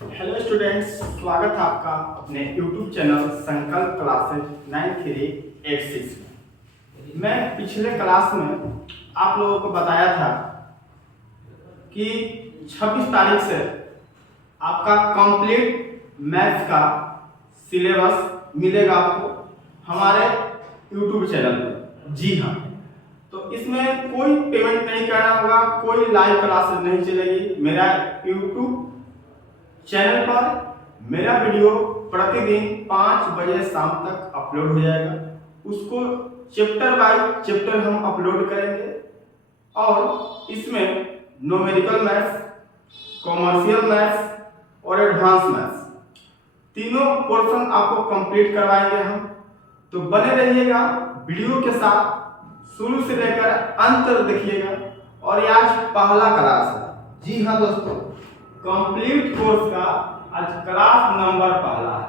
Hello students, स्वागत है आपका अपने YouTube चैनल संकल्प क्लासेज 9386 में। मैं पिछले क्लास में आप लोगों को बताया था कि 26 तारीख से आपका कंप्लीट मैथ्स का सिलेबस मिलेगा आपको हमारे YouTube चैनल पर। जी हाँ, तो इसमें कोई पेमेंट नहीं करना होगा, कोई लाइव क्लासेस नहीं चलेगी। मेरा YouTube चैनल पर मेरा वीडियो प्रतिदिन 5 बजे शाम तक अपलोड हो जाएगा। उसको चैप्टर बाय चैप्टर हम अपलोड करेंगे और इसमें न्यूमेरिकल मैथ्स, कॉमर्शियल मैथ्स और एडवांस मैथ्स तीनों पोर्शन आपको कंप्लीट करवाएंगे हम। तो बने रहिएगा वीडियो के साथ, शुरू से लेकर अंत तक देखिएगा। और ये आज पहला क्लास है। जी हाँ दोस्तों, कंप्लीट कोर्स का आज क्लास नंबर पहला है।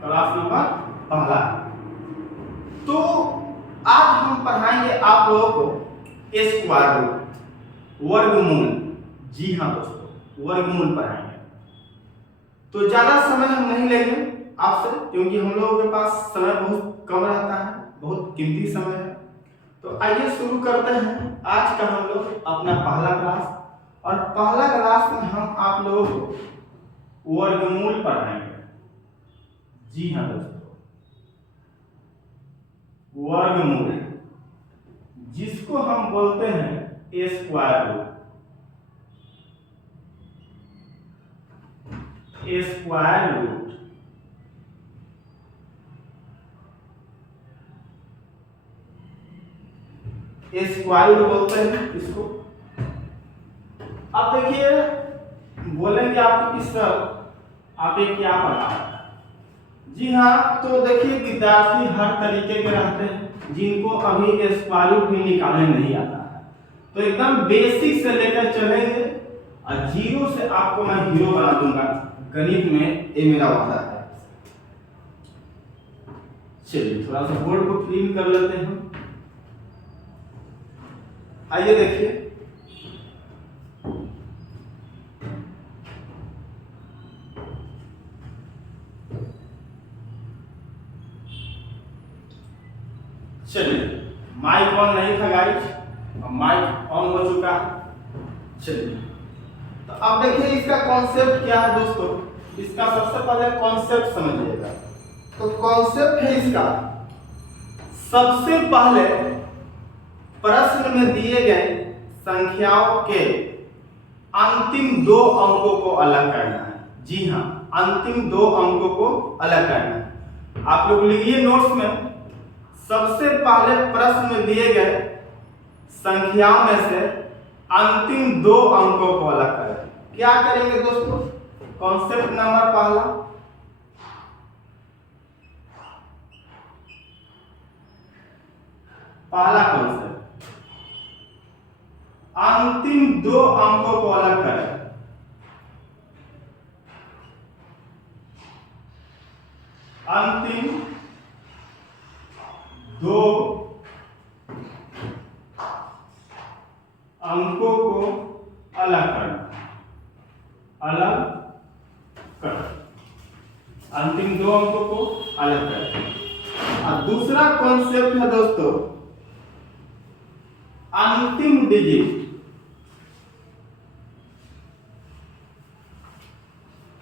क्लास नंबर पहला है। तो आज हम पढ़ाएंगे आप लोगों को स्क्वायर रूट, वर्गमूल। जी हाँ दोस्तों, वर्गमूल पढ़ाएंगे। तो ज्यादा समय हम नहीं लेंगे आपसे, क्योंकि हम लोगों के पास समय बहुत कम रहता है, बहुत कीमती समय है। तो आइए शुरू करते हैं आज का हम लोग अपना पहला क्लास। और पहला क्लास में हम आप लोगों को वर्गमूल पढ़ाएंगे। जी हाँ दोस्तों, वर्गमूल जिसको हम बोलते हैं square root. Square root square root बोलते हैं इसको। अब देखिए, बोलेंगे आपको कि सर आप ये क्या पढ़ा रहे हैं। जी हाँ, तो देखिए विद्यार्थी हर तरीके के रहते हैं जिनको अभी स्क्वायर रूट भी निकालने नहीं आता है। तो एकदम बेसिक से लेकर चलेंगे और जीरो से आपको मैं हीरो बना दूंगा गणित में, ये मेरा वादा है। चलिए थोड़ा सा बोर्ड को क्लीन कर लेते हैं। आइए देखिए, चलिए माइक ऑन नहीं था गाइस, अब माइक ऑन हो चुका है। चलिए, तो अब देखिए इसका कॉन्सेप्ट क्या है दोस्तों। इसका सबसे पहले कॉन्सेप्ट समझिएगा। तो कॉन्सेप्ट है इसका, सबसे पहले प्रश्न में दिए गए संख्याओं के अंतिम दो अंकों को अलग करना है। जी हाँ, अंतिम दो अंकों को अलग करना है। आप लोग लिखिए नोट्स में, सबसे पहले प्रश्न में दिए गए संख्याओं में से अंतिम दो अंकों को अलग करें। क्या करेंगे दोस्तों? कॉन्सेप्ट नंबर पहला, पहला कॉन्सेप्ट, अंतिम दो अंकों को अलग करें। अंतिम दो अंकों को अलग करना, अलग कर, अंतिम दो अंकों को अलग कर। और दूसरा कॉन्सेप्ट है दोस्तों, अंतिम डिजिट,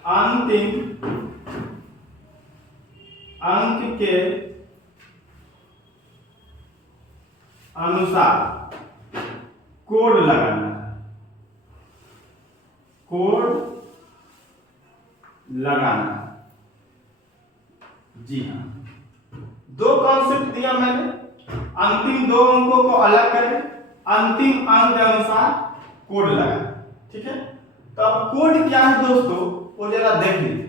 अंतिम अंक के अनुसार कोड लगाना है। कोड लगाना है। जी हाँ, दो कॉन्सेप्ट दिया मैंने, अंतिम दो अंकों को अलग करें, अंतिम अंक के अनुसार कोड लगाना। ठीक है, तो अब कोड क्या है दोस्तों, वो जरा देख लीजिए।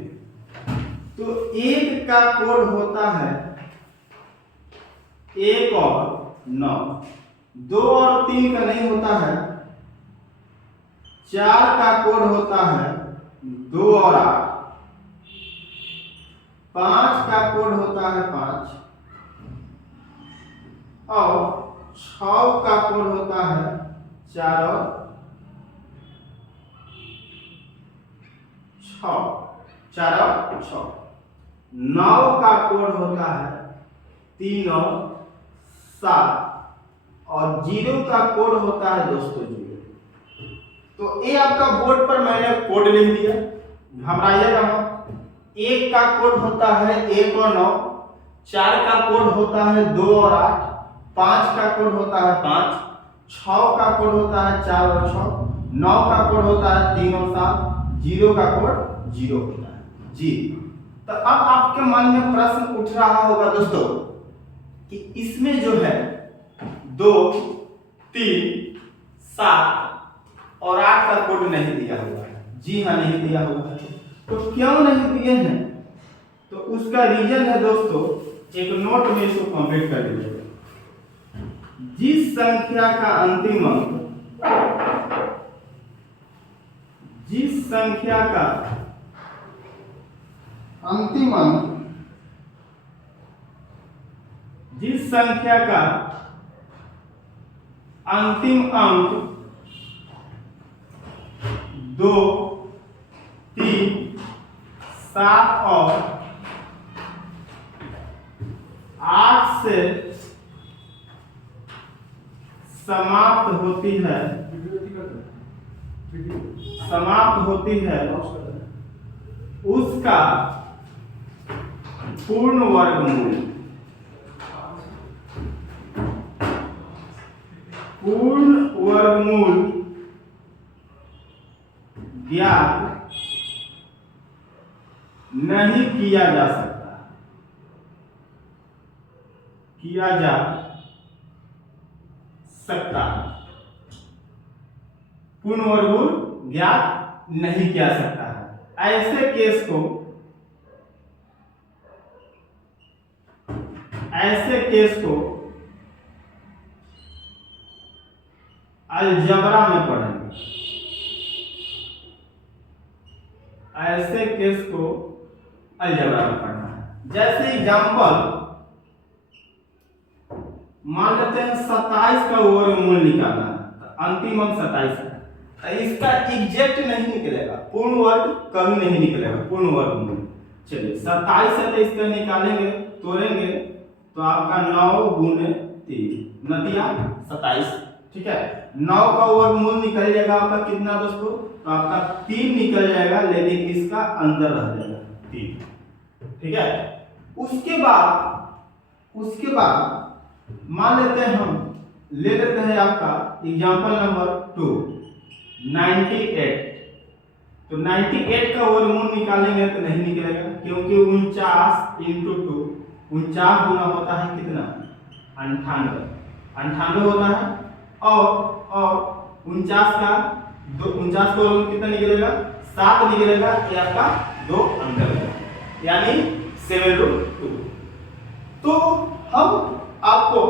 तो एक का कोड होता है 1 और 9, 2 और 3 का नहीं होता है। 4 का कोड होता है 2 और 8, 5 का कोड होता है 5 और 6 का कोड होता है 4 और 6। 4 और 6। 9 का कोड होता है 3 और 7 और 0 का कोड होता है दोस्तों 0। तो ये आपका बोर्ड पर मैंने कोड लिख दिया, घबराइएगा मत। 1 का कोड होता है 1 और 9, 4 का कोड होता है 2 और 8, 5 का कोड होता है 5, 6 का कोड होता है 4 और 6, 9 का कोड होता है 3 और 7, 0 का कोड 0 होता है जी। तो अब आपके मन में प्रश्न उठ रहा होगा दोस्तों कि इसमें जो है 2, 3, 7 और 8 का कोड नहीं दिया हुआ है। जी हाँ, नहीं दिया हुआ है। तो क्यों नहीं दिए हैं? तो उसका रीजन है दोस्तों, एक नोट में इसको कंप्लीट कर लीजिएगा। जिस संख्या का अंतिम अंक, जिस संख्या का अंतिम अंक, जिस संख्या का अंतिम अंक 2, 3, 7 और 8 से समाप्त होती है, उसका पूर्ण वर्गमूल, ज्ञात नहीं किया जा सकता, पूर्ण वर्गमूल ज्ञात नहीं किया सकता है। ऐसे केस को अलजबरा में पढ़ेंगे। ऐसे केस को अलजबरा में पढ़ना है। जैसे एग्जांपल मान लेते हैं 27 का वर्गमूल निकालना है, तो अंतिम अंक 27 है, तो इसका एग्जैक्ट नहीं निकलेगा, पूर्ण वर्ग कभी नहीं निकलेगा, पूर्ण वर्गमूल। चलिए 27 है तो इसका निकालेंगे, तोड़ेंगे तो आपका 9 गुने 3 नदिया 27, ठीक है। 9 का वर्गमूल निकल जाएगा आपका कितना दोस्तों? तो आपका 3 निकल जाएगा, लेकिन इसका अंदर रह जाएगा 3, ठीक है। उसके बाद मान लेते हैं हम, ले लेते हैं आपका एग्जांपल नंबर 2, 98। तो 98 का वर्गमूल निकालेंगे तो नहीं निकलेगा, क्योंकि 49 इंटू 2, 49 गुना होता है कितना? 98 होता है। और 49 का 49 का वर्गमूल कितना निकलेगा? 7 निकलेगा, ये आपका 2 अंदर है, यानी 7√2। तो हम आपको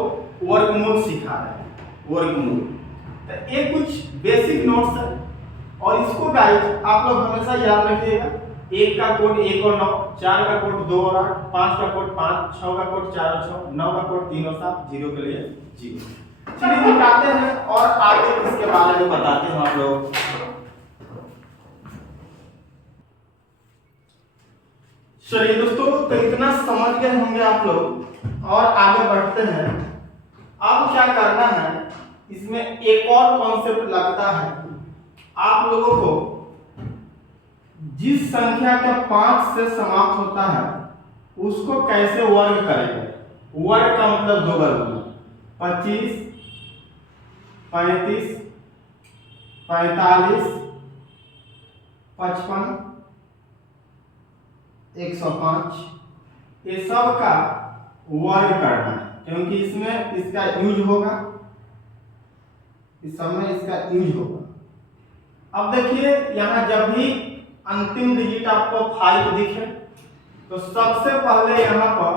वर्गमूल सिखा रहे हैं, वर्गमूल। तो ये कुछ बेसिक नोट्स है और इसको गाइस आप लोग हमेशा याद रखिएगा। 1 का कोड 1 और 9, 4 का कोड 2 और 8, 5 का कोड 5, 6 का कोड 4 और 6, 9 का कोड 3 और 7, 0 के लिए 0। चलिए हटाते हैं और आगे इसके बारे में बताते हैं आप लोग। चलिए दोस्तों, तो इतना समझ गए होंगे आप लोग और आगे बढ़ते हैं। अब क्या करना है, इसमें एक और कॉन्सेप्ट लगता है आप लोगों को। जिस संख्या का 5 से समाप्त होता है उसको कैसे वर्ग करेंगे? वर्ग का मतलब 2 वर्ग, 25, 35, 45, 55, 105, ये सब का वर्ग करना है, क्योंकि इसमें इसका यूज होगा, इस सब में इसका यूज होगा। अब देखिए यहाँ जब भी अंतिम डिजिट आपको 5 दिखे तो सबसे पहले यहाँ पर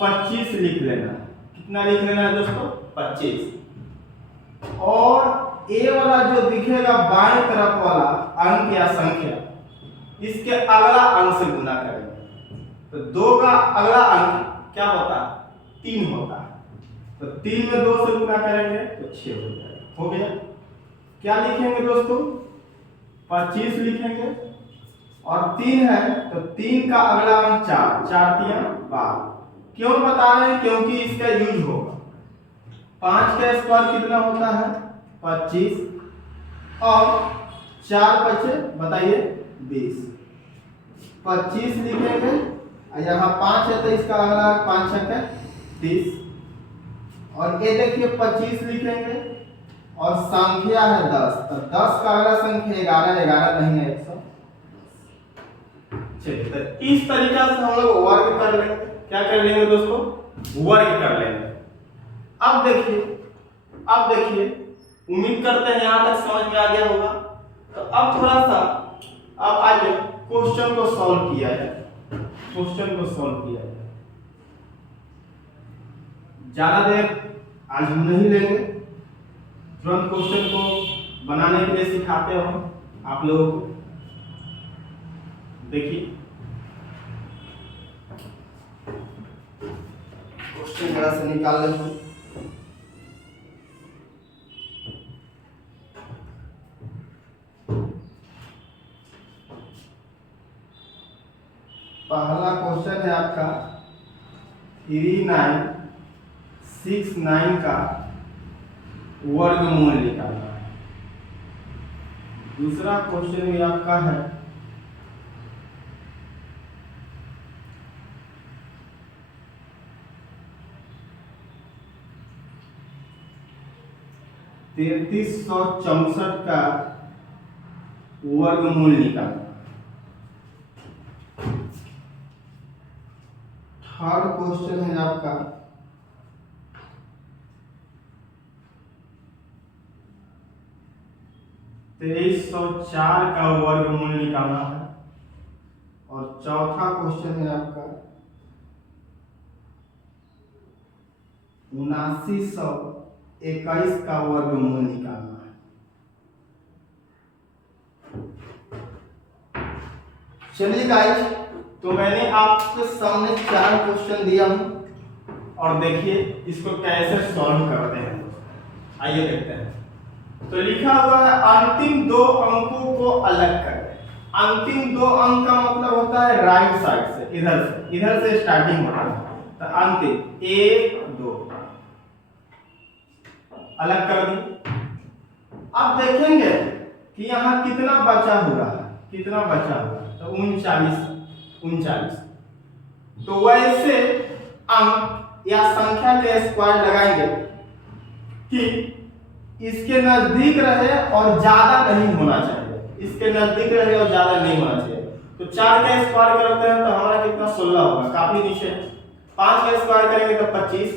25 लिख लेना है। कितना लिख लेना है दोस्तों? 25। और ए वाला जो दिखेगा बाएं तरफ वाला अंक या संख्या, इसके अगला अंक से गुना करेंगे। तो 2 का अगला अंक क्या होता है? 3 होता है। तो 3 में 2 से गुना करेंगे तो 6 हो जाएगा। हो गया। क्या लिखेंगे दोस्तों? 25 लिखेंगे और 3 है तो 3 का अगला अंक 4, 4 3 12। क्यों बता रहे हैं? क्योंकि इसका यूज होगा। 5 का स्क्वायर कितना होता है? 25 और 4 बचे बताइए 20। 25 लिखेंगे और यहाँ 5 है तो इसका अगला 5 है 30 और ये देखिए 25 लिखेंगे और संख्या है 10 तो 10 का अगला संख्या 11, 11 नहीं है 100। चलिए तो इस तरीका से हम लोग वर्ग कर लेंगे। क्या कर लेंगे दोस्तों? वर्ग कर लेंगे। अब देखिए उम्मीद करते हैं यहां तक समझ में आ गया होगा। तो अब थोड़ा सा अब आइए क्वेश्चन को सॉल्व किया जाए। ज्यादा देर आज हम नहीं लेंगे, तुरंत क्वेश्चन को बनाने के लिए सिखाते हो आप लोगों को। देखिए क्वेश्चन जरा से निकाल लेते हैं। पहला क्वेश्चन है आपका 3969 का वर्गमूल निकालना है। दूसरा क्वेश्चन भी आपका है 3364 का वर्गमूल निकालना। थर्ड क्वेश्चन है आपका 2304 का वर्गमूल निकालना है। और चौथा क्वेश्चन है आपका 7921 का वर्गमूल निकालना है। चलिए गाइस, तो मैंने आपके सामने 4 क्वेश्चन दिया हूं और देखिए इसको कैसे सॉल्व करते हैं। आइए देखते हैं। तो लिखा हुआ है अंतिम 2 अंकों को अलग करें। अंतिम 2 अंक का मतलब होता है राइट साइड से, इधर से स्टार्टिंग होता है। तो अंतिम 1 2 अलग कर दी। अब देखेंगे कि यहाँ कितना बचा हुआ है, तो 39। तो वैसे अंक या संख्या के स्क्वायर लगाएंगे कि इसके नजदीक रहे और ज्यादा नहीं होना चाहिए। तो 4 का स्क्वायर करते हैं तो हमारा कितना 16 होगा, काफी नीचे। 5 का स्क्वायर करेंगे तो 25,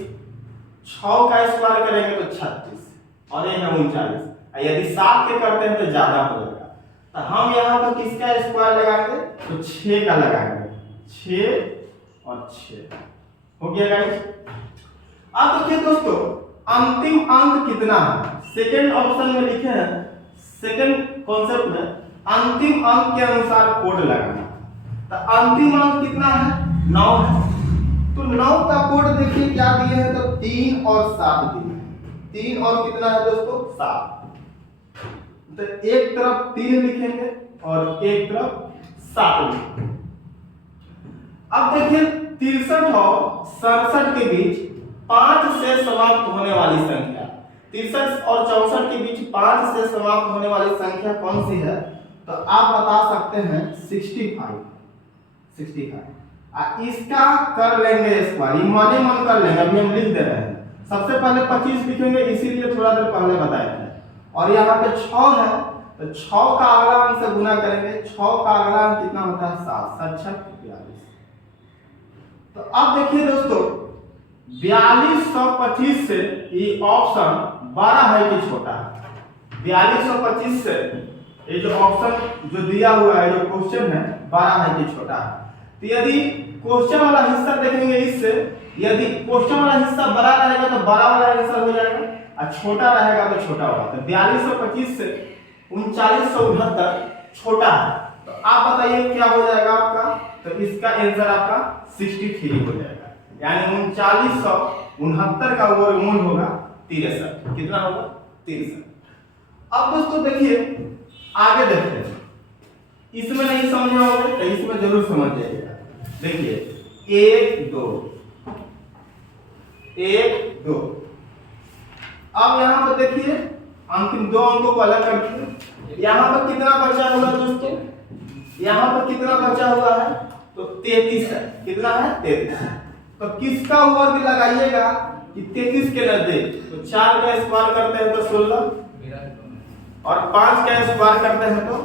6 का स्क्वायर करेंगे तो 36 और ये है 39। यदि 7 के करते हैं तो ज्यादा हो जाएगा। तो हम यहाँ पर किसका स्क्वायर लगाएंगे? तो 6 का लगाएंगे। 6 और 6 हो गया गाइस। अब देखिए दोस्तों अंतिम अंक कितना है। सेकंड ऑप्शन में लिखे हैं, सेकंड कॉन्सेप्ट में अंतिम अंक के अनुसार कोड लगाना। तो अंतिम अंक कितना है? 9 है। तो 9 का कोड देखिए क्या दिए हैं, तो 3 और 7 दिए हैं। 3 और कितना है दोस्तों? 7। तो एक तरफ 3 लिखेंगे और एक तरफ 7 लिखेंगे। अब देखिए 63 और 67 के बीच 5 से समाप्त होने वाली संख्या, 63 और 64 के बीच 5 से समाप्त होने वाली संख्या कौन सी है? तो आप बता सकते हैं 65। इसका कर लेंगे स्क्वायर, मन कर लेंगे। अभी हम लिख दे रहे हैं। सबसे पहले 25 लिखेंगे, इसीलिए थोड़ा देर पहले बताया था। और यहाँ पे 6 है तो 6 का अगला अंक से गुना करेंगे। 6 का अगला अंक कितना होता है? 7, 7 6 42। तो अब देखिए दोस्तों 4225 से ये ऑप्शन बड़ा है कि छोटा है? 4225 से ये जो ऑप्शन जो दिया हुआ है, जो क्वेश्चन है, बड़ा है कि छोटा है? तो यदि क्वेश्चन वाला हिस्सा देखेंगे इससे, यदि क्वेश्चन वाला हिस्सा बड़ा रहेगा तो बड़ा वाला आंसर हो जाएगा और छोटा रहेगा तो छोटा होगा। तो 4225 से 3969 छोटा है। तो आप बताइए क्या हो जाएगा आपका? तो इसका आंसर आपका 63 हो जाएगा। यानी 3969 का वर्गमूल होगा 63। कितना होगा? 63। अब दोस्तों देखिए आगे देखते हैं। इसमें नहीं समझे होंगे तो इसमें जरूर समझ जाइएगा। देखिए 1 2 1 2। अब यहाँ पर देखिए अंतिम दो अंकों को अलग कर दिए। यहाँ पर कितना बचा हुआ दोस्तों? यहाँ पर कितना बचा हुआ है? तो 33 है। कितना है? 33। तो किसका वर्ग लगाइएगा कि 33 के नजदीक? तो 4 का स्क्वायर करते हैं तो 16 और 5 का स्क्वायर करते हैं तो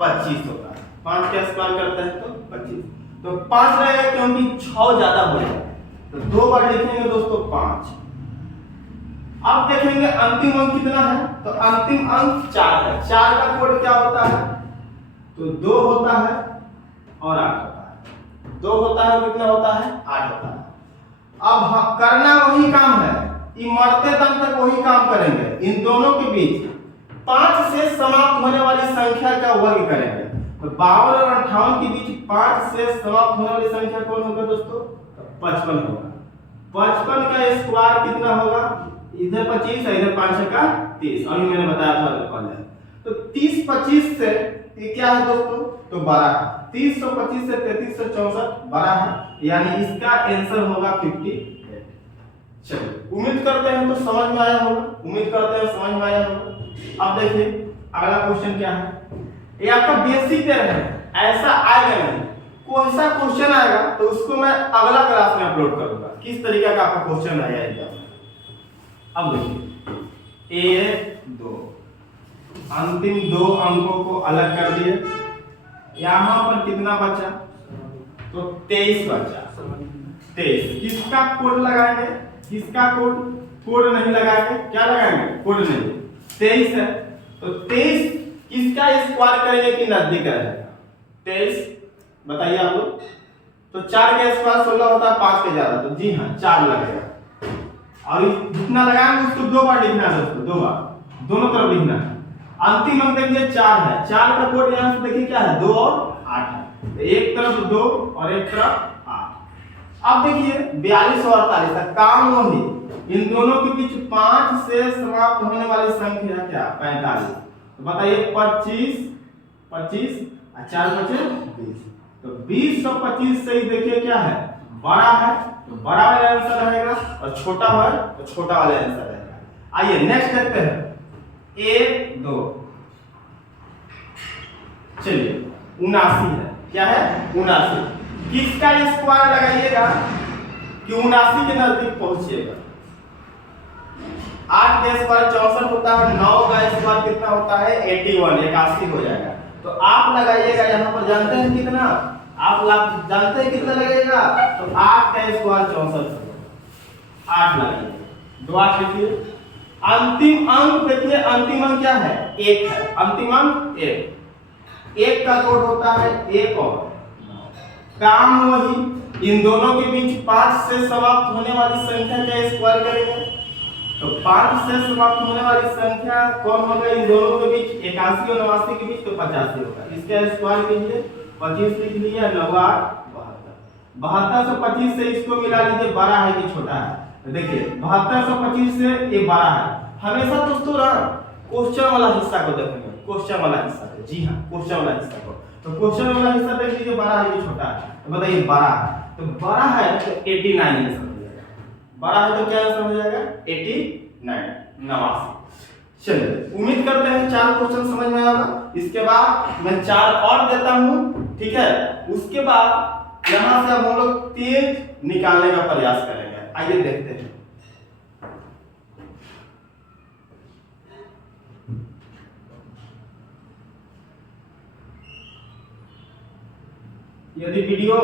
25 होता है। 5 का स्क्वायर करते हैं तो 25। तो 5 रहेगा क्योंकि 6 ज्यादा हो जाएगा, तो 2 बार लिखेंगे दोस्तों 5। अब देखेंगे अंतिम अंक कितना है? तो अंतिम अंक 4 है। 4 का कोड क्या होता है? तो 2 होता है और 8 होता है। 2 होता है, कितना होता है? 8 होता है। अब करना वही काम है, मरते दम तक वही काम करेंगे। इन दोनों के बीच 5 से समाप्त होने वाली संख्या का वर्ग करेंगे। तो 52 और 58 के बीच 5 से समाप्त होने वाली संख्या कौन होगा दोस्तों? 55 होगा। 55 का स्क्वायर कितना होगा? इधर 25 है, इधर 5 का 30। अभी मैंने बताया था पहले। तो 30 25 से ये क्या है दोस्तों? तो 12। 30 और 25 से 33 से 64 12 है, यानी इसका आंसर होगा 58। चलिए उम्मीद करते हैं तो समझ में आया होगा। उम्मीद करते हैं समझ में आया होगा। अब देखिए अगला क्वेश्चन क्या है? ये आपका बेसिक दे रहे हैं, ऐसा आएगा नहीं। कोई सा क्वेश्चन आएगा तो उसको मैं अगला क्लास में अपलोड करूंगा, किस तरीके का आपका क्वेश्चन आएगा एग्जाम में। अब देखिए 1 2 अंतिम 2 अंकों को अलग कर दिए। यहाँ पर कितना बचा? तो 23 बचा। 23 किसका कोड लगाएंगे? किसका कोड? कोड नहीं लगाएंगे। क्या लगाएंगे? कोड नहीं। 23 है तो 23 किसका स्क्वायर करेंगे कि नजदीक रहेगा? 23 बताइए आप लोग। तो 4 का स्क्वायर 16 होता है, 5 के ज्यादा, तो जी हाँ 4 लगेगा। और जितना लगाएंगे उसको 2 बार लिखना है दोस्तों, 2 बार दोनों तरफ लिखना है। अंतिम अंक देखिए 4 है। 4 का कोड यहाँ से देखिए क्या है? 2 और 8 है। तो एक तरफ 2 और एक तरफ 8। अब देखिए 42 और 48 का काम वही। इन दोनों के बीच 5 से समाप्त होने वाली संख्या क्या? 45। तो बताइए 25 25 और 4 बचे 20। तो 20 और 25 से ही देखिए क्या है? बड़ा है, तो बड़ा वाला आंसर रहेगा, और छोटा है तो छोटा वाला आंसर रहेगा। आइए नेक्स्ट देखते हैं 1 2। चलिए 79 है। क्या है? 79। किसका स्क्वायर लगाइएगा कि 79 के नजदीक पहुंचिएगा? 8 का स्क्वायर 64 होता है, 9 का स्क्वायर कितना होता है? 81 81 हो जाएगा। तो आप लगाइएगा यहाँ पर, जानते हैं कितना? आप जानते हैं कितना लगेगा? तो 8 का स्क्वायर 64 8 लगाइए। 2 8 लिखिए। अंतिम अंक देखिए, अंतिम अंक क्या है? 1 है। अंतिम अंक 1। 1 का कोड होता है 1 और 9। काम वही। इन दोनों के बीच 5 से समाप्त होने वाली संख्या का स्क्वायर करेंगे। तो 5 से समाप्त होने वाली संख्या कौन होगा? इन दोनों के बीच 81 और 89 के बीच तो 85 होगा। इसका स्क्वायर कीजिए, 25 लिख लीजिए, 9 8 72। 72 से 25 से इसको मिला लीजिए, बड़ा है कि छोटा है? तो देखिए 72 से 25 से ये बड़ा है। हमेशा दोस्तों ना क्वेश्चन वाला हिस्सा को देखेंगे, क्वेश्चन वाला हिस्सा को। जी हाँ, क्वेश्चन वाला हिस्सा को। तो क्वेश्चन वाला हिस्सा देख लीजिए, बड़ा है कि छोटा है? तो बताइए बड़ा है। तो बड़ा है तो 89 आंसर हो जाएगा। बड़ा है तो क्या आंसर हो जाएगा? 89 89। चलिए उम्मीद करते हैं 4 क्वेश्चन समझ में आएगा। इसके बाद मैं 4 और देता हूं, ठीक है? उसके बाद यहां से अब हम लोग तेज निकालने का प्रयास करेंगे। आइए देखते हैं। यदि वीडियो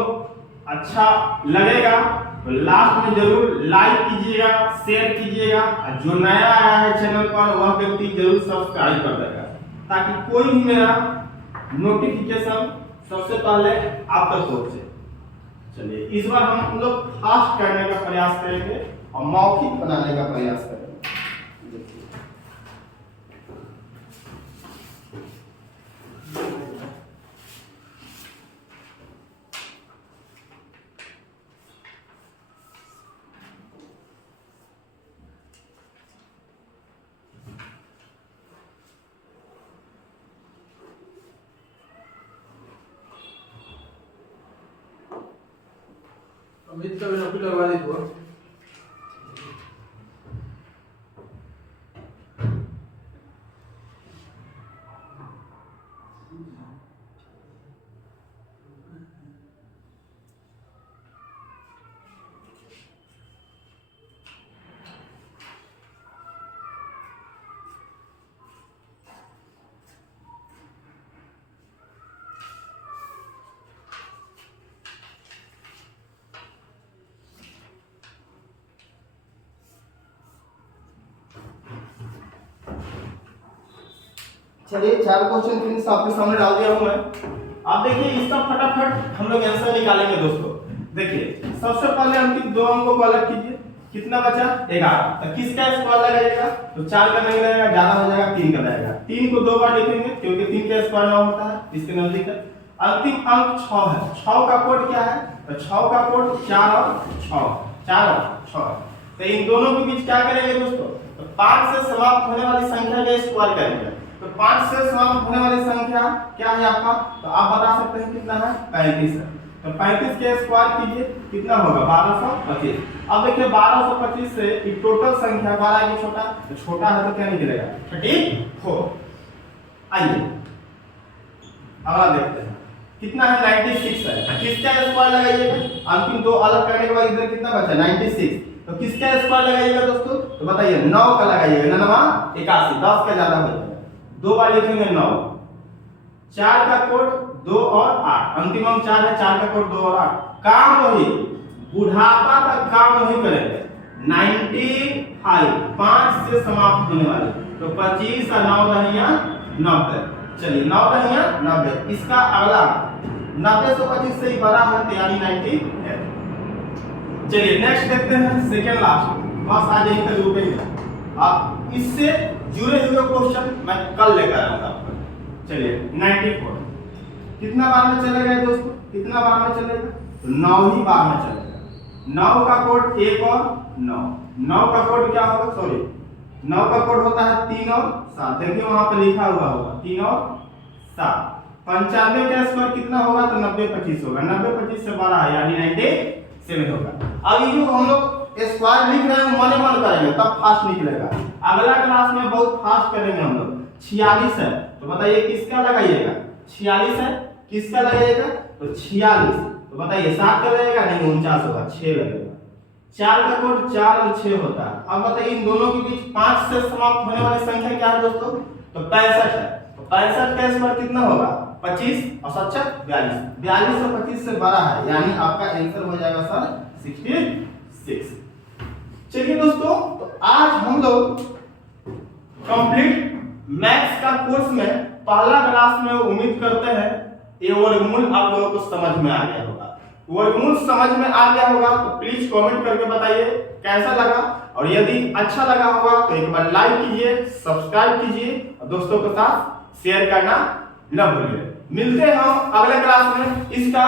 अच्छा लगेगा तो लास्ट में जरूर लाइक कीजिएगा, शेयर कीजिएगा, और जो नया आया है चैनल पर वह व्यक्ति जरूर सब्सक्राइब कर देगा, ताकि कोई भी मेरा नोटिफिकेशन सबसे पहले आप तक पहुंचे। चलिए इस बार हम लोग फास्ट करने का प्रयास करेंगे और मौखिक बनाने का प्रयास करेंगे। अमित का भी नौकरी लगवा दी तो चलिए 4 क्वेश्चन फिर आपके सामने डाल दिया हूं मैं। आप देखिए इसका फटाफट हम लोग आंसर निकालेंगे दोस्तों। देखिए सबसे पहले हम दो अंकों को अलग कीजिए, कितना बचा 11। तो किसका स्क्वायर लगाइएगा, तो 4 का नहीं लगेगा, ज्यादा हो जाएगा 3 का लगेगा। 3 को 2 बार लिखेंगे क्योंकि 3 का स्क्वायर 9 होता है, इसके नजदीक है। अंतिम अंक 6 है। 6 का कोड क्या है, तो 6 का कोड 4 और 6। तो इन दोनों के बीच क्या करेंगे दोस्तों, तो 5 से समाप्त होने वाली संख्या का स्क्वायर करेंगे। तो 5 से समाप्त होने वाली संख्या क्या है आपका, तो आप बता सकते हैं कितना है, 35 है। तो 35 के स्क्वायर कीजिए, कितना होगा 1225। अब देखिए 1225 से ये टोटल संख्या 12 की छोटा, तो छोटा है तो क्या निकलेगा 34। आइए अगला देखते हैं, कितना है 96 है। किसका स्क्वायर लगाइएगा, अंतिम दो अलग करने के बाद इधर कितना बचा 96। तो किसका स्क्वायर लगाइएगा दोस्तों, तो बताइए 9 का लगाइएगा, 9 9 81, 10 का ज्यादा हो जाएगा। 2 बार लिखेंगे 9। 4 का कोड 2 और 8, अंतिम अंक 4 है, 4 का कोड 2 और 8। काम वही, बुढ़ापा तक काम वही करेंगे। 95 5 से समाप्त होने वाले, तो 25 और 9 दहिया 90। चलिए 9 दहिया 90, इसका अगला 90 से 25 से ही बड़ा है, तो यानी 90 है। चलिए नेक्स्ट देखते हैं, सेकंड लास्ट, बस आज यहीं तक रुकेंगे। आप इससे जुड़े हुए क्वेश्चन मैं कल लेकर आऊंगा आपको। चलिए 94 कितना बार में चलेगा दोस्तों, कितना बार में चलेगा, तो 9 ही बार में चलेगा। 9 का कोड 1 और 9। 9 का कोड क्या होगा, सॉरी 9 का कोड होता है 3 और 7। देखिए वहां पर लिखा हुआ होगा 3 और 7। 95 का स्क्वायर कितना होगा, तो 90 25 होगा। 90 25 से 12 यानी 97 होगा। अब ये जो हम लोग स्क्वायर लिख रहे हैं मन मन करेंगे तब फास्ट निकलेगा। अगला क्लास में बहुत फास्ट करेंगे हम लोग। 46 है, तो बताइए किसका लगाइएगा, 46 है, किसका लगाइएगा, तो 46। तो बताइए 7 का लगेगा, नहीं 49 होगा, 6 लगेगा। 4 का कोड 4 और 6 होता है। अब बताइए इन दोनों के बीच 5 से समाप्त होने वाली संख्या क्या है दोस्तों, तो 65 है। तो 65 का स्क्वायर कितना होगा, 25 और 7 42। 42 और 25 से बड़ा है, यानी आपका आंसर हो जाएगा सर 66। चलिए दोस्तों, तो आज हम लोग कंप्लीट मैथ्स का कोर्स में पहला क्लास में उम्मीद करते हैं ये वर्गमूल आप लोगों को समझ में आ गया होगा। वर्गमूल समझ में आ गया होगा तो प्लीज कमेंट करके बताइए कैसा लगा, और यदि अच्छा लगा होगा तो एक बार लाइक कीजिए, सब्सक्राइब कीजिए और दोस्तों के साथ शेयर करना न भूलिए। मिलते हैं हम अगले क्लास में, इसका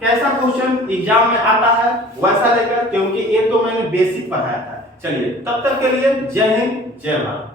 कैसा क्वेश्चन एग्जाम में आता है वैसा लेकर, क्योंकि ये तो मैंने बेसिक पढ़ाया था। चलिए तब तक के लिए जय हिंद जय भारत।